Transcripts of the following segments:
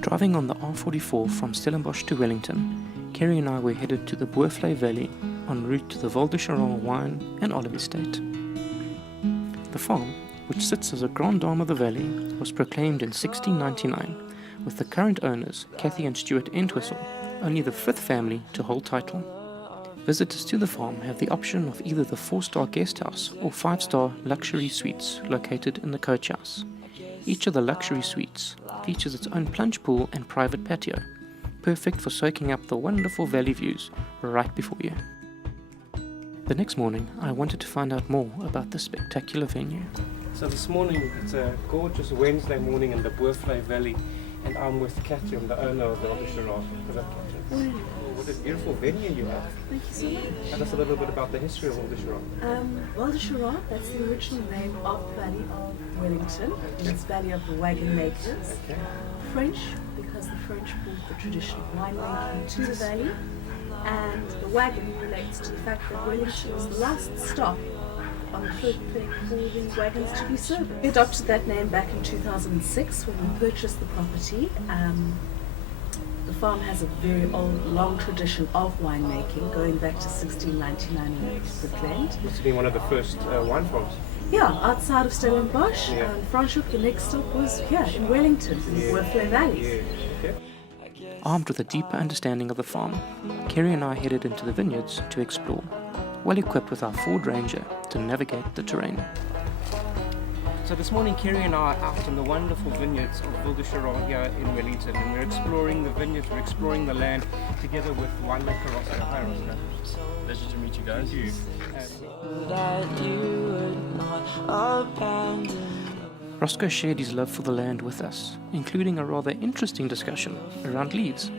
Driving on the R44 from Stellenbosch to Wellington, Kerry and I were headed to the Bovlei Valley en route to the Val du Charron wine and olive estate. The farm, which sits as a grand dame of the valley, was proclaimed in 1699, with the current owners, Cathy and Stuart Entwistle, only the fifth family to hold title. Visitors to the farm have the option of either the 4-star guesthouse or 5-star luxury suites located in the coach house. Each of the luxury suites features its own plunge pool and private patio, perfect for soaking up the wonderful valley views right before you. The next morning, I wanted to find out more about this spectacular venue. So this morning, it's a gorgeous Wednesday morning in the Bovlei Valley, and I'm with Cathy, I'm the owner of the Val du Charron. What a beautiful venue you have. Thank you so much. Tell us a little bit about the history of Val du Charron. Val du Charron, that's the original name of the Valley of Wellington. It's Valley of the Wagon Makers. Okay. French, because the French brought the tradition of winemaking to the valley. And the wagon relates to the fact that Wellington was the last stop on the first thing for the wagons to be serviced. We adopted that name back in 2006 when we purchased the property. The farm has a very old, long tradition of winemaking, going back to 1699 when it was proclaimed. Must have been one of the first wine farms. Yeah, outside of Stellenbosch, Yeah. Franschhoek, the next stop was here in Wellington, in the Bovlei Valley. Yeah. Okay. Armed with a deeper understanding of the farm, Kerry and I headed into the vineyards to explore, well equipped with our Ford Ranger to navigate the terrain. So this morning, Kerry and I are out in the wonderful vineyards of Val du Charron here in Wellington, and we're exploring the vineyards, we're exploring the land together with winemaker Roscoe. Hi Roscoe. Pleasure to meet you guys. Thank you. Roscoe shared his love for the land with us, including a rather interesting discussion around leads.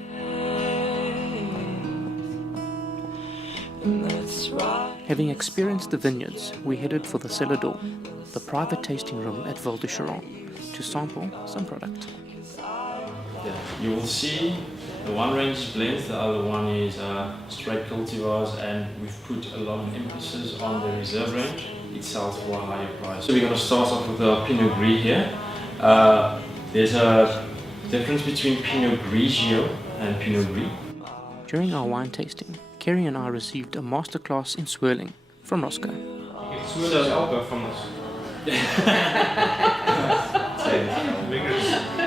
Having experienced the vineyards, we headed for the cellar door, the private tasting room at Val du Charron, to sample some product. You will see the one range is blends, the other one is straight cultivars, and we've put a lot of emphasis on the reserve range. It sells for a higher price. So we're going to start off with the Pinot Gris here. There's a difference between Pinot Grigio and Pinot Gris. During our wine tasting, Kerry and I received a masterclass in swirling from Roscoe. You can swirl his elbow from this.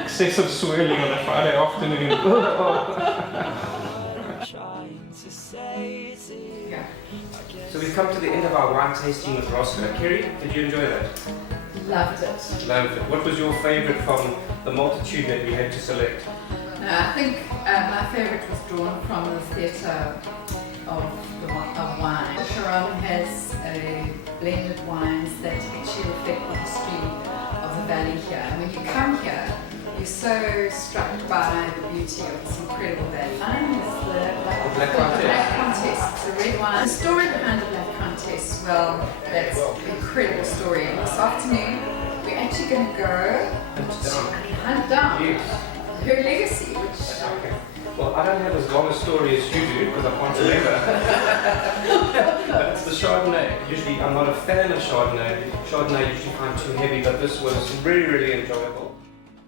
Excessive swirling on a Friday afternoon. So we've come to the end of our wine tasting with Roscoe. Kerry, did you enjoy that? Loved it. Loved it. What was your favourite from the multitude that we had to select? I think my favourite was drawn from the theatre of wine. Charron has blended wines that actually reflect the history of the valley here. And when you come here, you're so struck by the beauty of this incredible valley. Mine is the Black Countess. Black Countess. It's a red wine. The story behind the Black Countess, well, that's an incredible story. And this afternoon, we're actually going to go hunt down her legacy, which... Okay. Well, I don't have as long a story as you do because I can't remember. But it's the Chardonnay. Usually, I'm not a fan of Chardonnay. Chardonnay I usually find too heavy, but this was really, really enjoyable.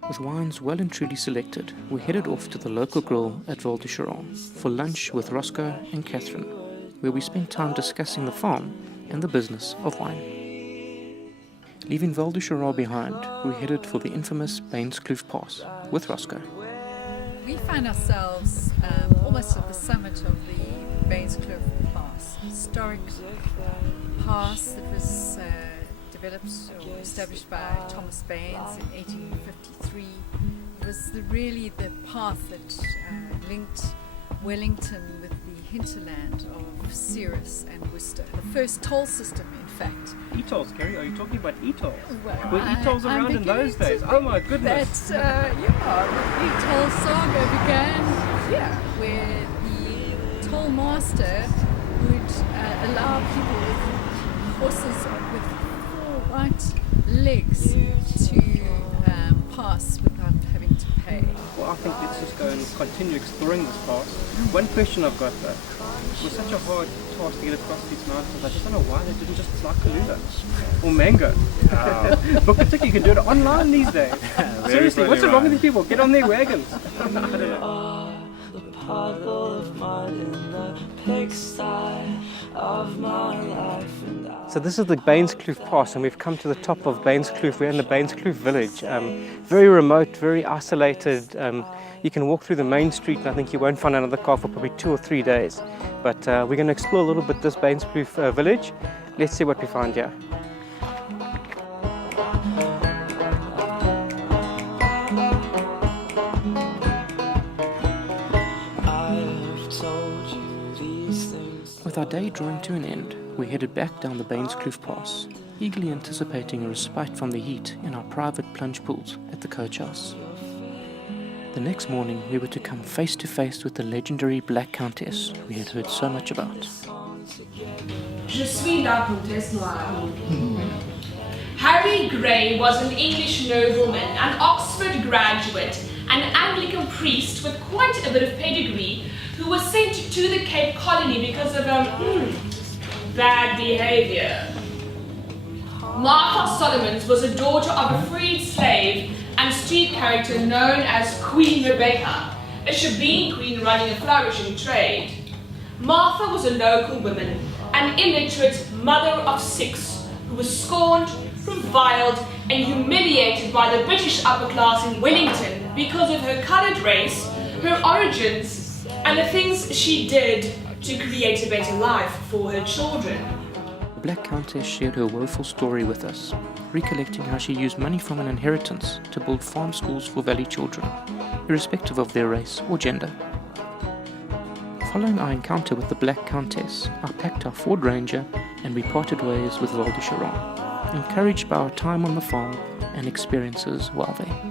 With wines well and truly selected, we headed off to the local grill at Val du Charron for lunch with Roscoe and Catherine, where we spent time discussing the farm and the business of wine. Leaving Val du Charron behind, we headed for the infamous Bain's Kloof Pass with Roscoe. We find ourselves almost at the summit of the Bain's Kloof Pass, historic pass that was developed or established by Thomas Bain in 1853. It was really the path that linked Wellington with the hinterland of Ceres and Worcester. The first toll system, in fact. E-tolls, Kerry? Are you talking about e-tolls? Well, Were e-tolls around in those days? Oh my goodness! That, the e-toll saga began here, where the toll master would allow people with horses with 4 white legs to pass without having to pay. Well, I think let's just go and continue exploring this pass. One question I've got though, it was such a hard task to get across these mountains. I just don't know why they didn't just fly Kalula or Mango. Book a ticket, you can do it online these days. Seriously, what's wrong with these people? Get on their wagons. So this is the Bain's Kloof Pass, and we've come to the top of Bain's Kloof. We're in the Bain's Kloof village. Very remote, very isolated. You can walk through the main street and I think you won't find another car for probably 2 or 3 days. But we're going to explore a little bit this Bain's Kloof village. Let's see what we find here. With our day drawing to an end, we headed back down the Bain's Kloof Pass, eagerly anticipating a respite from the heat in our private plunge pools at the coach house. The next morning we were to come face to face with the legendary Black Countess we had heard so much about. Je suis la Comtesse Noire. Harry Grey was an English nobleman, an Oxford graduate, an Anglican priest with quite a bit of pedigree, who was sent to the Cape Colony because of bad behaviour. Martha Solomons was a daughter of a freed slave and street character known as Queen Rebecca, a shebeen queen running a flourishing trade. Martha was a local woman, an illiterate mother of 6, who was scorned, reviled and humiliated by the British upper class in Wellington because of her coloured race, her origins, and the things she did to create a better life for her children. The Black Countess shared her woeful story with us, recollecting how she used money from an inheritance to build farm schools for valley children, irrespective of their race or gender. Following our encounter with the Black Countess, I packed our Ford Ranger and we parted ways with Val du Charron, encouraged by our time on the farm and experiences while there.